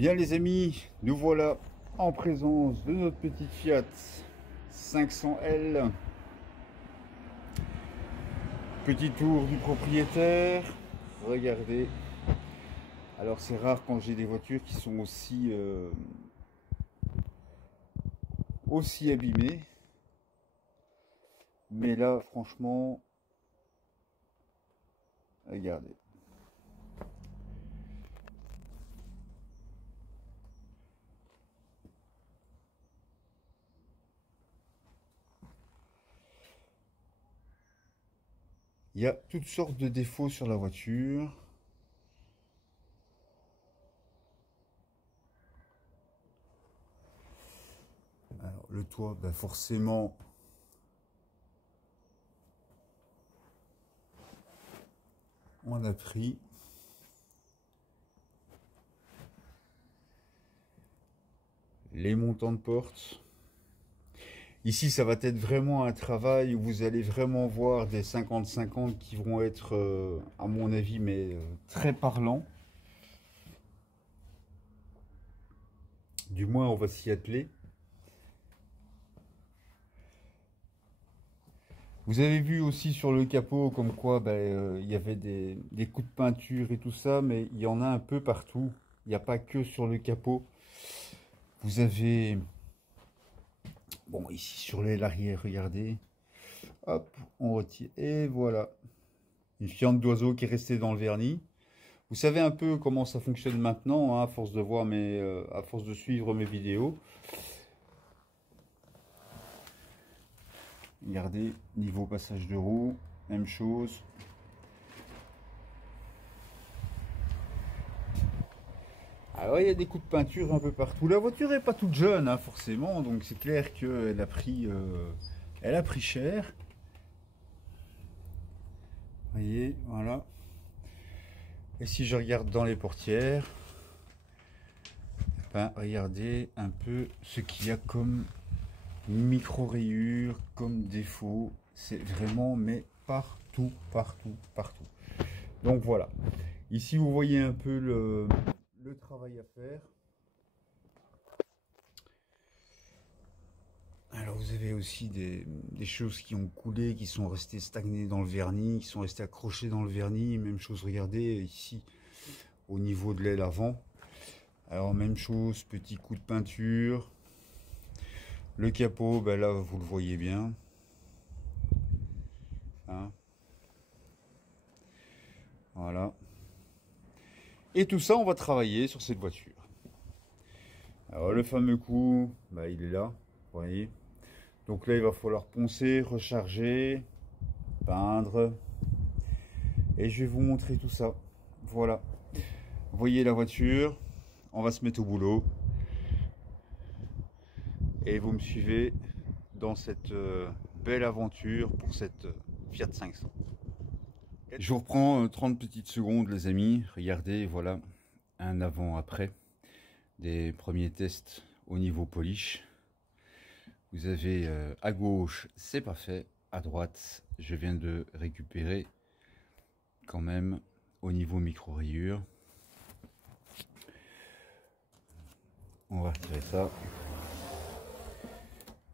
Bien les amis, nous voilà en présence de notre petite Fiat 500L. Petit tour du propriétaire. Regardez. Alors c'est rare quand j'ai des voitures qui sont aussi abîmées. Mais là franchement, regardez. Il y a toutes sortes de défauts sur la voiture. Alors, le toit, ben forcément, on a pris. Les montants de porte. Ici, ça va être vraiment un travail où vous allez vraiment voir des 50-50 qui vont être, à mon avis, mais très parlants. Du moins, on va s'y atteler. Vous avez vu aussi sur le capot comme quoi il y avait des coups de peinture et tout ça, mais il y en a un peu partout. Il n'y a pas que sur le capot. Vous avez... Bon, ici sur l'arrière, regardez. Hop, on retire. Et voilà. Une fiente d'oiseau qui est restée dans le vernis. Vous savez un peu comment ça fonctionne maintenant, hein, à force de voir à force de suivre mes vidéos. Regardez, niveau passage de roue, même chose. Alors il y a des coups de peinture un peu partout. La voiture n'est pas toute jeune, hein, forcément, donc c'est clair qu'elle elle a pris cher. Vous voyez, voilà. Et si je regarde dans les portières, regardez un peu ce qu'il y a comme micro-rayures, comme défaut. C'est vraiment, mais partout, partout, partout. Donc voilà. Ici, vous voyez un peu le travail à faire. Alors vous avez aussi des choses qui ont coulé, qui sont restées stagnées dans le vernis, qui sont restées accrochées dans le vernis. Même chose, regardez ici au niveau de l'aile avant. Alors même chose, petit coup de peinture. Le capot, là vous le voyez bien. Hein, voilà. Et tout ça, on va travailler sur cette voiture. Alors le fameux coup, il est là, vous voyez. Donc là, il va falloir poncer, recharger, peindre. Et je vais vous montrer tout ça. Voilà. Vous voyez la voiture. On va se mettre au boulot. Et vous me suivez dans cette belle aventure pour cette Fiat 500. Je vous reprends 30 petites secondes, les amis. Regardez, voilà, un avant-après des premiers tests au niveau polish. Vous avez à gauche, c'est pas fait. À droite, je viens de récupérer quand même au niveau micro-rayures. On va retirer ça.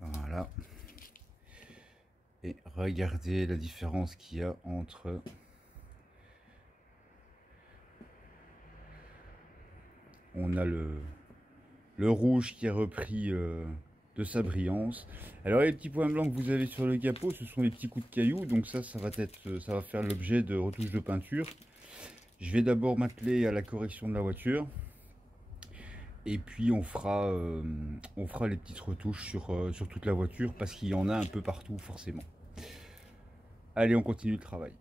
Voilà. Et regardez la différence qu'il y a entre on a le rouge qui a repris de sa brillance. Alors les petits points blancs que vous avez sur le capot, ce sont les petits coups de cailloux. Donc ça va faire l'objet de retouches de peinture. Je vais d'abord m'atteler à la correction de la voiture. Et puis on fera les petites retouches sur toute la voiture parce qu'il y en a un peu partout forcément. Allez, on continue le travail.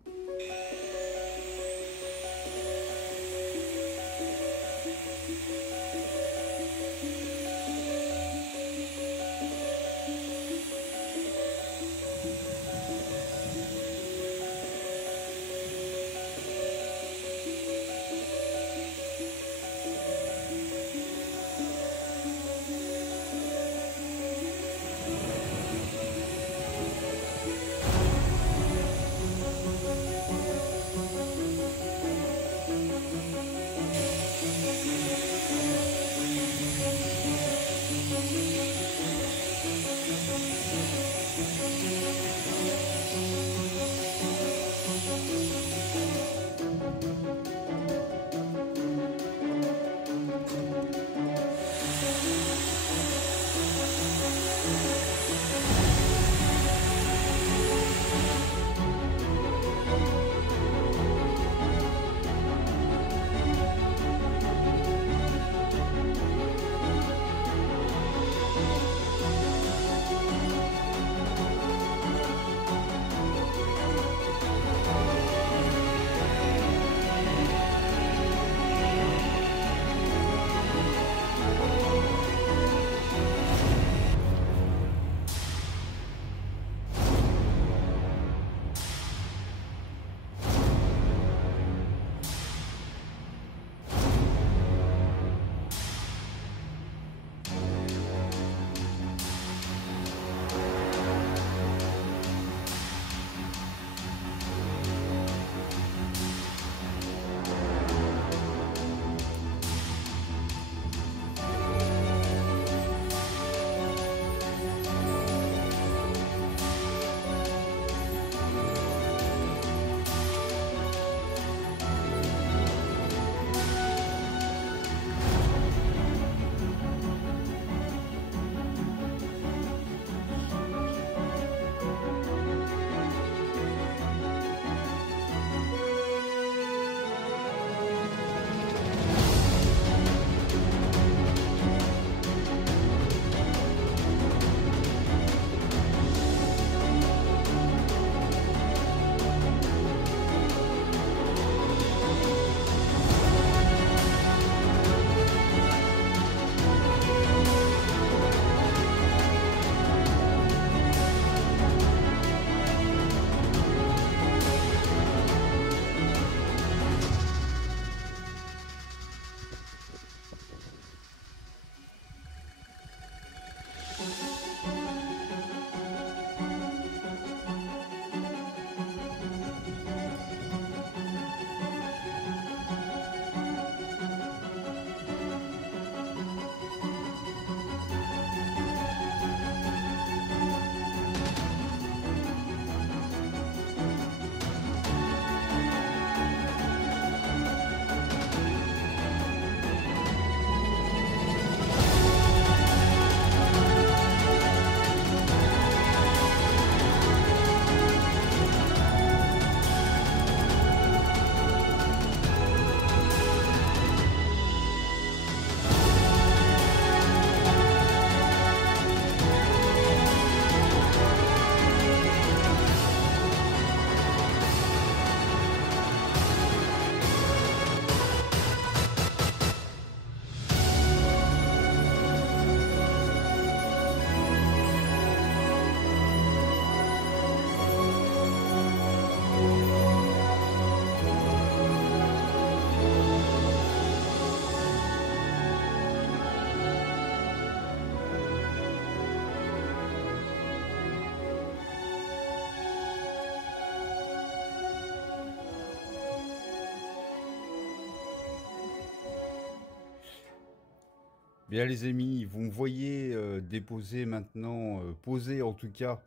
Bien les amis, vous me voyez déposer maintenant, poser en tout cas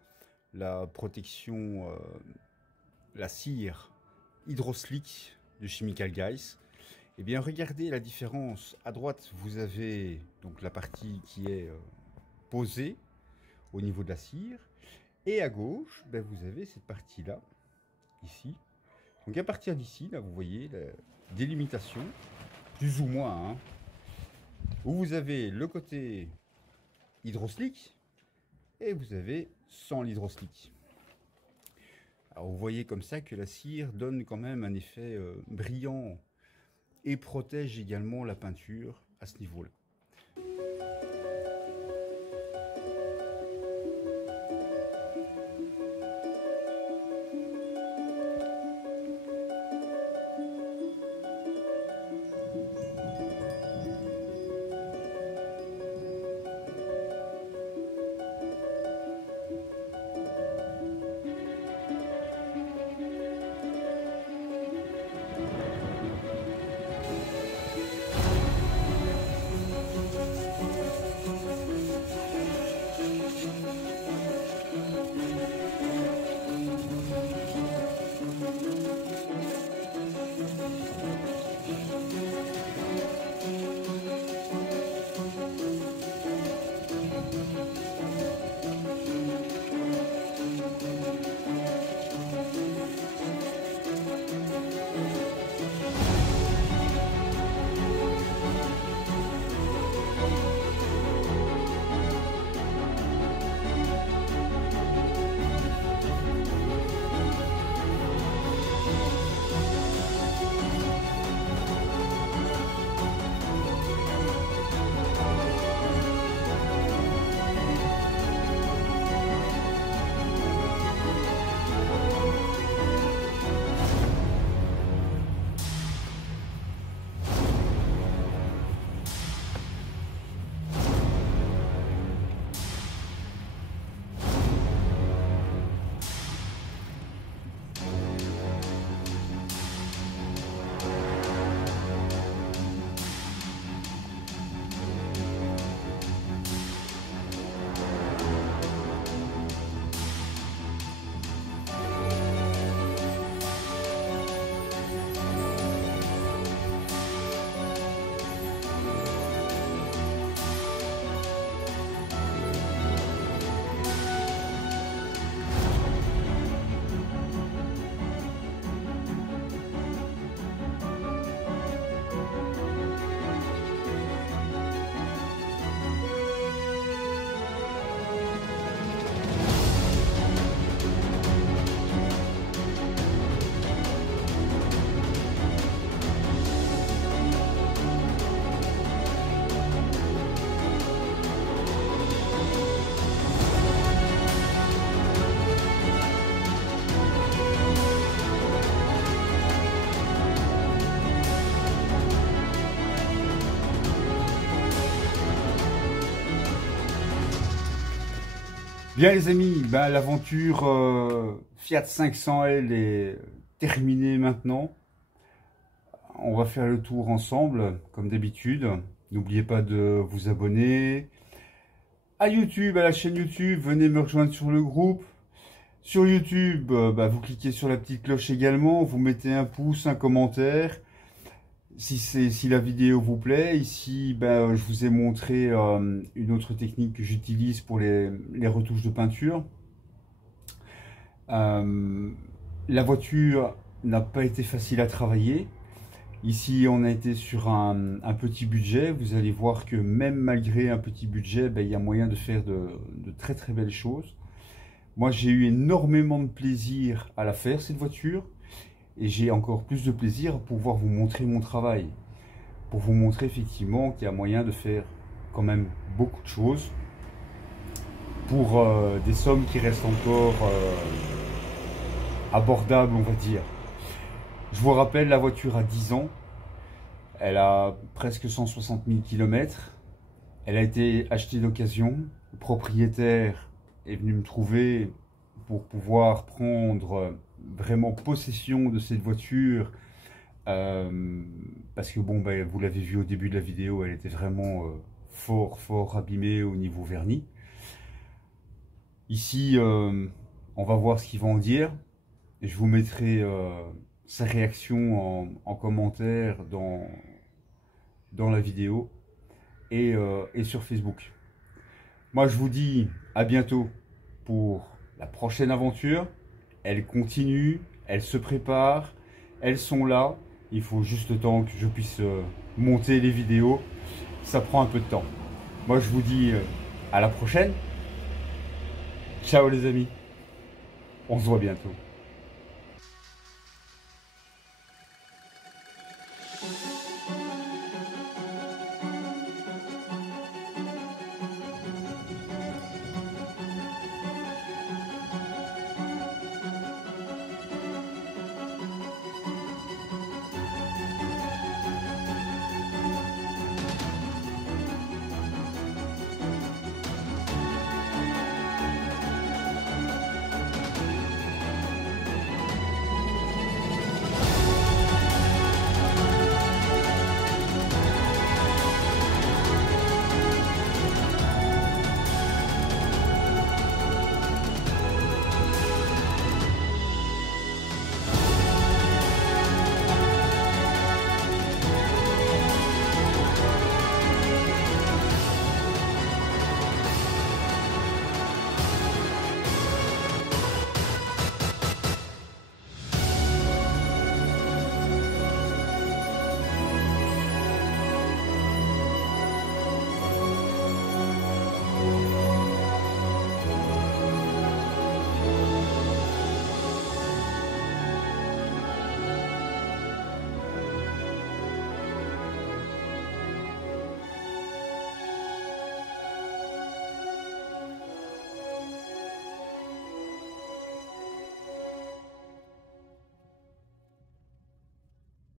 la protection, la cire Hydroslick de Chemical Guys. Et bien regardez la différence. À droite vous avez donc la partie qui est posée au niveau de la cire. Et à gauche, ben, vous avez cette partie-là, ici. Donc à partir d'ici, là vous voyez la délimitation, plus ou moins, hein, où vous avez le côté Hydroslick et vous avez sans l'Hydroslick. Alors vous voyez comme ça que la cire donne quand même un effet brillant et protège également la peinture à ce niveau-là. Bien les amis, ben, l'aventure Fiat 500L est terminée maintenant. On va faire le tour ensemble, comme d'habitude. N'oubliez pas de vous abonner à YouTube, à la chaîne YouTube. Venez me rejoindre sur le groupe. Sur YouTube, vous cliquez sur la petite cloche également. Vous mettez un pouce, un commentaire. Si la vidéo vous plaît, ici je vous ai montré une autre technique que j'utilise pour les retouches de peinture. La voiture n'a pas été facile à travailler. Ici on a été sur un petit budget. Vous allez voir que même malgré un petit budget, il y a moyen de faire de très très belles choses. Moi j'ai eu énormément de plaisir à la faire cette voiture. Et j'ai encore plus de plaisir à pouvoir vous montrer mon travail. Pour vous montrer effectivement qu'il y a moyen de faire quand même beaucoup de choses. Pour des sommes qui restent encore abordables, on va dire. Je vous rappelle, la voiture a 10 ans. Elle a presque 160 000 km. Elle a été achetée d'occasion. Le propriétaire est venu me trouver pour pouvoir prendre vraiment possession de cette voiture parce que bon, vous l'avez vu au début de la vidéo, elle était vraiment fort abîmé au niveau vernis. Ici, on va voir ce qu'il va en dire. Et je vous mettrai sa réaction en commentaire dans la vidéo et sur Facebook. Moi, je vous dis à bientôt pour la prochaine aventure. Elle continue, elle se prépare, elles sont là. Il faut juste le temps que je puisse monter les vidéos. Ça prend un peu de temps. Moi, je vous dis à la prochaine. Ciao les amis. On se voit bientôt.